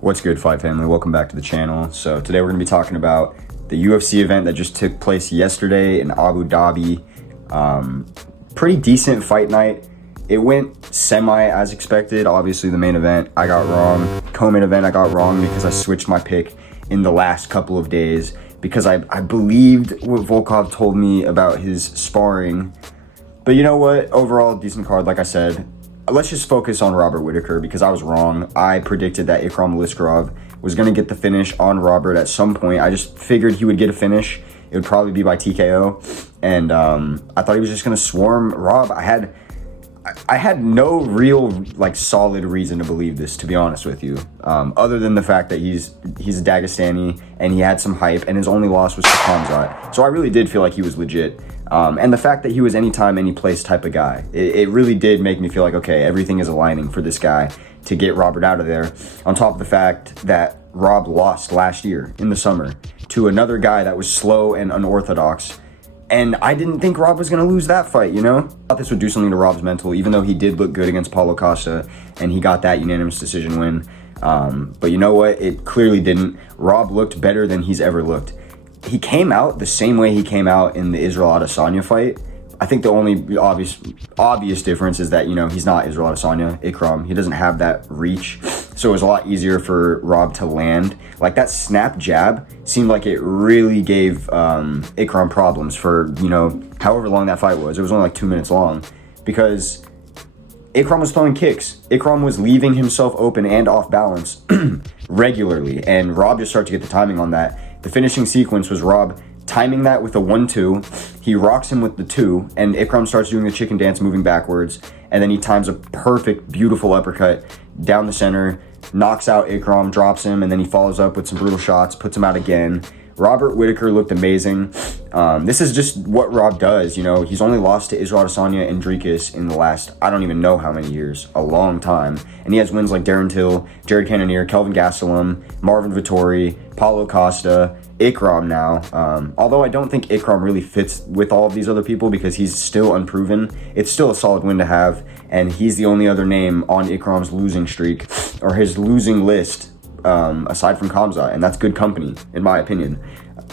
What's good, Fight Family? Welcome back to the channel. So today we're going to be talking about the UFC event that just took place yesterday in Abu Dhabi. Pretty decent fight night. It went semi as expected. Obviously the main event I got wrong. Co-main event I got wrong because I switched my pick in the last couple of days because I believed what Volkov told me about his sparring. But you know what? Overall, decent card, like I said. Let's just focus on Robert Whittaker because I was wrong. I predicted that Ikram Aliskerov was going to get the finish on Robert at some point. I just figured he would get a finish. It would probably be by TKO. And I thought he was just going to swarm Rob. I had no real solid reason to believe this, to be honest with you, other than the fact that he's a Dagestani and he had some hype and his only loss was to Khamzat. So I really did feel like he was legit. And the fact that he was anytime, any place type of guy, it really did make me feel like, okay, everything is aligning for this guy to get Robert out of there. On top of the fact that Rob lost last year in the summer to another guy that was slow and unorthodox. And I didn't think Rob was going to lose that fight, you know? I thought this would do something to Rob's mental, even though he did look good against Paulo Costa and he got that unanimous decision win. But you know what? It clearly didn't. Rob looked better than he's ever looked. He came out the same way he came out in the Israel Adesanya fight. I think the only obvious difference is that, you know, he's not Israel Adesanya, Ikram. He doesn't have that reach. So it was a lot easier for Rob to land. Like, that snap jab seemed like it really gave Ikram problems for, you know, however long that fight was. It was only like 2 minutes long because Ikram was throwing kicks. Ikram was leaving himself open and off balance regularly. And Rob just started to get the timing on that. The finishing sequence was Rob timing that with a 1-2. He rocks him with the 2, and Ikram starts doing the chicken dance moving backwards. And then he times a perfect, beautiful uppercut down the center, knocks out Ikram, drops him, and then he follows up with some brutal shots, puts him out again. Robert Whittaker looked amazing. This is just what Rob does, you know. He's only lost to Israel Adesanya and Dricus in the last, I don't even know how many years, a long time. And he has wins like Darren Till, Jared Cannonier, Kelvin Gastelum, Marvin Vettori, Paulo Costa, Ikram now. Although I don't think Ikram really fits with all of these other people because he's still unproven. It's still a solid win to have, and he's the only other name on Ikram's losing streak, or his losing list, aside from Khamzat, and that's good company, in my opinion.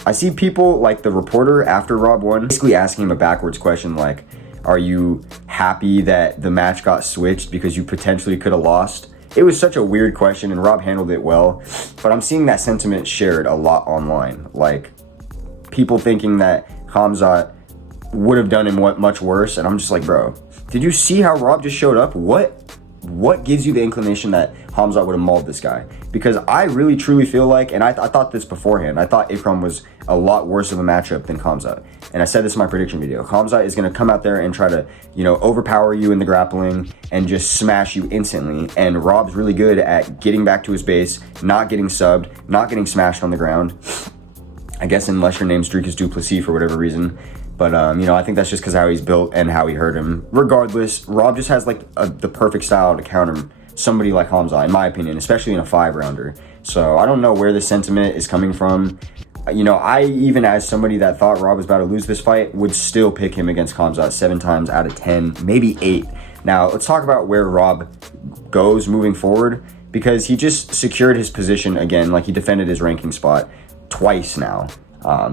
I see people like the reporter after Rob won basically asking him a backwards question like, are you happy that the match got switched because you potentially could have lost? It was such a weird question, and Rob handled it well, but I'm seeing that sentiment shared a lot online. Like, people thinking that Khamzat would have done him much worse, and I'm just like, bro, did you see how Rob just showed up? What gives you the inclination that Khamzat would have mauled this guy? Because I really truly feel like, and I thought this beforehand, I thought Ikram was a lot worse of a matchup than Khamzat. And I said this in my prediction video. Khamzat is going to come out there and try to, you know, overpower you in the grappling and just smash you instantly. And Rob's really good at getting back to his base, not getting subbed, not getting smashed on the ground. I guess unless your name's Dricus du Plessis for whatever reason. But, you know, I think that's just because how he's built and how he hurt him. Regardless, Rob just has, like, the perfect style to counter somebody like Khamzat, in my opinion, especially in a 5-rounder. So I don't know where the sentiment is coming from. You know, I, even as somebody that thought Rob was about to lose this fight, would still pick him against Khamzat 7 times out of 10, maybe 8. Now, let's talk about where Rob goes moving forward, because he just secured his position again, like he defended his ranking spot twice now.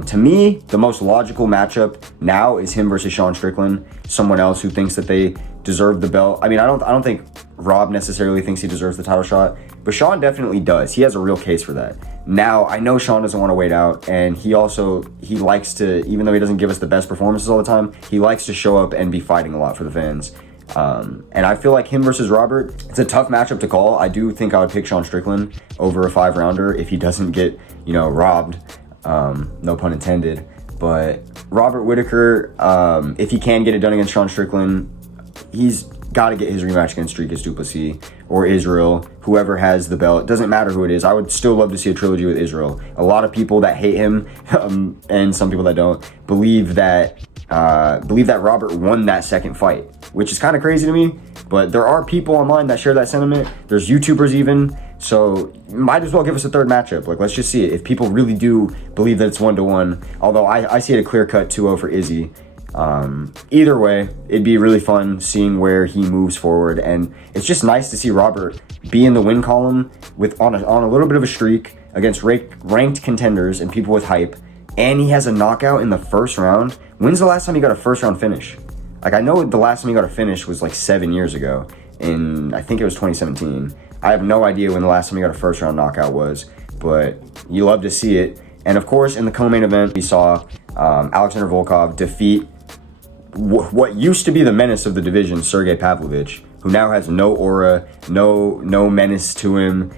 To me, the most logical matchup now is him versus Sean Strickland, someone else who thinks that they deserve the belt. I mean, I don't think Rob necessarily thinks he deserves the title shot, but Sean definitely does. He has a real case for that. Now, I know Sean doesn't want to wait out, and he likes to, even though he doesn't give us the best performances all the time, he likes to show up and be fighting a lot for the fans. And I feel like him versus Robert, it's a tough matchup to call. I do think I would pick Sean Strickland over a 5-rounder if he doesn't get, you know, robbed. No pun intended. But Robert Whittaker, if he can get it done against Sean Strickland, he's got to get his rematch against Dricus du Plessis or Israel, whoever has the belt. It doesn't matter who it is. I would still love to see a trilogy with Israel. A lot of people that hate him, and some people that don't, believe that Robert won that second fight, which is kind of crazy to me. But there are people online that share that sentiment. There's YouTubers even. So might as well give us a third matchup. Like, let's just see it. If people really do believe that it's 1-1, although I see it a clear-cut 2-0 for Izzy. Either way, it'd be really fun seeing where he moves forward, and it's just nice to see Robert be in the win column with on a little bit of a streak against ranked contenders and people with hype, and he has a knockout in the first round. When's the last time he got a first round finish? Like, I know the last time he got a finish was like 7 years ago, I think it was 2017. I have no idea when the last time he got a first round knockout was, but you love to see it. And of course, in the co-main event, we saw Alexander Volkov defeat what used to be the menace of the division, Sergey Pavlovich, who now has no aura, no menace to him.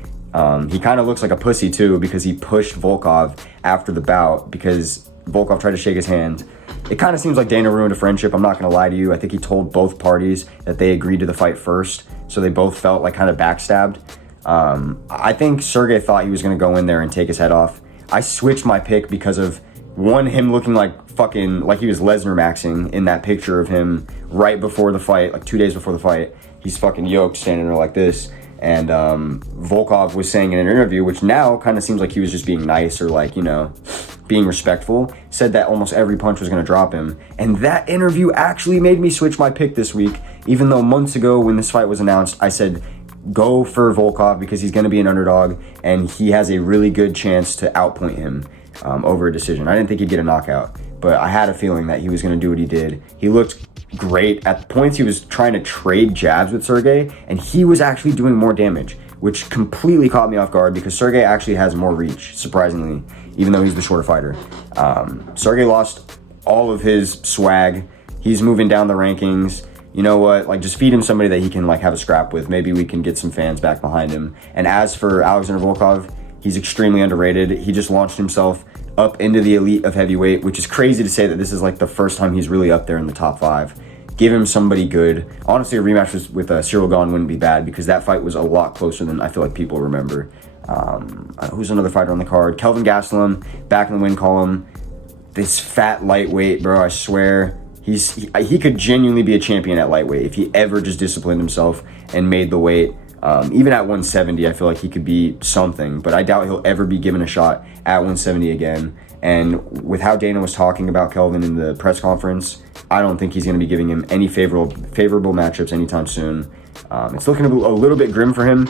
He kind of looks like a pussy too, because he pushed Volkov after the bout because Volkov tried to shake his hand. It kind of seems like Dana ruined a friendship. I'm not going to lie to you. I think he told both parties that they agreed to the fight first, so they both felt like kind of backstabbed. I think Sergey thought he was going to go in there and take his head off. I switched my pick because of, one, him looking like he was Lesnar maxing in that picture of him right before the fight, like 2 days before the fight. He's fucking yoked, standing there like this. And Volkov was saying in an interview, which now kind of seems like he was just being nice or like, being respectful, said that almost every punch was going to drop him. And that interview actually made me switch my pick this week, even though months ago when this fight was announced, I said, go for Volkov because he's going to be an underdog and he has a really good chance to outpoint him over a decision. I didn't think he'd get a knockout, but I had a feeling that he was going to do what he did. He looked great. At points, he was trying to trade jabs with Sergey, and he was actually doing more damage, which completely caught me off guard because Sergey actually has more reach, surprisingly, even though he's the shorter fighter. Sergey lost all of his swag. He's moving down the rankings. You know what? Like, just feed him somebody that he can, like, have a scrap with. Maybe we can get some fans back behind him. And as for Alexander Volkov, he's extremely underrated. He just launched himself up into the elite of heavyweight, which is crazy to say that this is, like, the first time he's really up there in the top 5. Give him somebody good. Honestly, a rematch with Cyril Gane wouldn't be bad because that fight was a lot closer than I feel like people remember. Who's another fighter on the card? Kelvin Gastelum, back in the win column. This fat lightweight, bro, I swear. He could genuinely be a champion at lightweight if he ever just disciplined himself and made the weight. Even at 170, I feel like he could be something, but I doubt he'll ever be given a shot at 170 again. And with how Dana was talking about Kelvin in the press conference, I don't think he's going to be giving him any favorable matchups anytime soon. It's looking a little bit grim for him.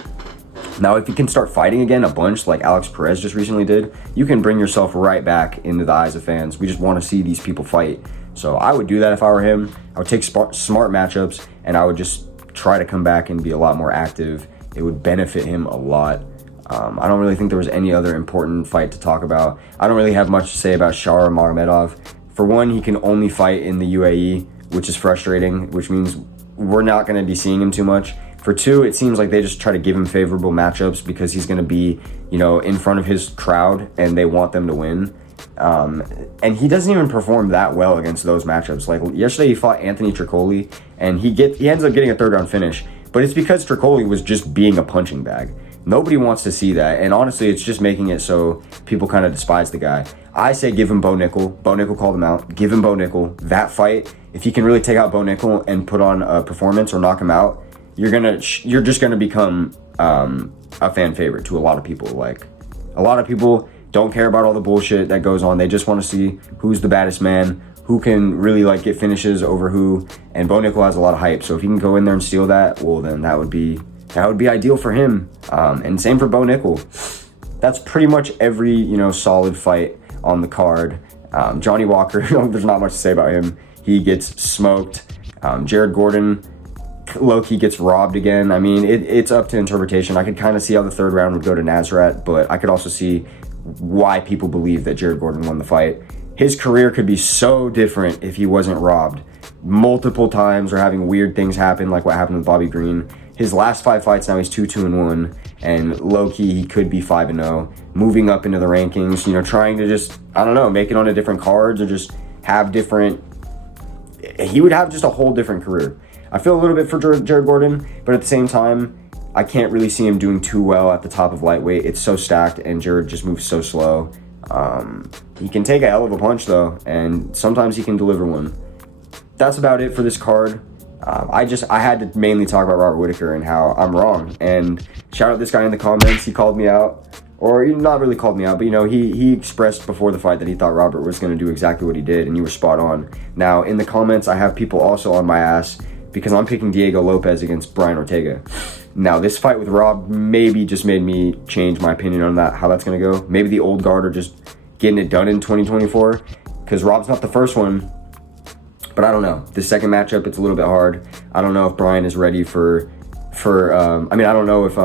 Now, if he can start fighting again a bunch like Alex Perez just recently did, you can bring yourself right back into the eyes of fans. We just want to see these people fight. So I would do that if I were him. I would take smart matchups, and I would just try to come back and be a lot more active. It would benefit him a lot. I don't really think there was any other important fight to talk about. I don't really have much to say about Shara Magomedov. For one, he can only fight in the UAE, which is frustrating, which means we're not going to be seeing him too much. For two, it seems like they just try to give him favorable matchups because he's going to be, in front of his crowd and they want them to win. And he doesn't even perform that well against those matchups. Like yesterday, he fought Anthony Tricoli, and he ends up getting a third round finish. But it's because Tricoli was just being a punching bag. Nobody wants to see that, and honestly, it's just making it so people kind of despise the guy. I say give him Bo Nickel. Bo Nickel called him out. Give him Bo Nickel. That fight, if he can really take out Bo Nickel and put on a performance or knock him out, you're just gonna become a fan favorite to a lot of people. Like, a lot of people don't care about all the bullshit that goes on. They just want to see who's the baddest man, who can really get finishes over who. And Bo Nickel has a lot of hype, so if he can go in there and steal that, well, then that would be ideal for him. And same for Bo Nickel. That's pretty much every solid fight on the card. Johnny Walker, there's not much to say about him. He gets smoked. Jared Gordon, low-key gets robbed again. I mean, it's up to interpretation. I could kind of see how the third round would go to Nasrat, but I could also see why people believe that Jared Gordon won the fight. His career could be so different if he wasn't robbed multiple times or having weird things happen like what happened with Bobby Green. His last 5 fights now, he's 2-2-1, and low-key he could be 5-0, moving up into the rankings, trying to just, make it on a different cards or just have he would have just a whole different career. I feel a little bit for Jared Gordon, but at the same time, I can't really see him doing too well at the top of lightweight. It's so stacked, and Jared just moves so slow. He can take a hell of a punch, though, and sometimes he can deliver one. That's about it for this card. I had to mainly talk about Robert Whittaker and how I'm wrong. And shout out this guy in the comments. He called me out. Or not really called me out, but he expressed before the fight that he thought Robert was going to do exactly what he did, and you were spot on. Now, in the comments, I have people also on my ass because I'm picking Diego Lopez against Brian Ortega. Now, this fight with Rob maybe just made me change my opinion on that, how that's going to go. Maybe the old guard are just getting it done in 2024, because Rob's not the first one. But I don't know. The second matchup, it's a little bit hard. I don't know if Brian is ready for I mean, I don't know if,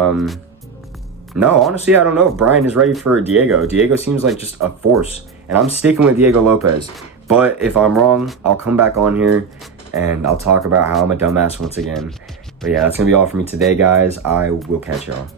no, honestly, I don't know if Brian is ready for Diego. Diego seems like just a force, and I'm sticking with Diego Lopez. But if I'm wrong, I'll come back on here, and I'll talk about how I'm a dumbass once again. But yeah, that's going to be all for me today, guys. I will catch y'all.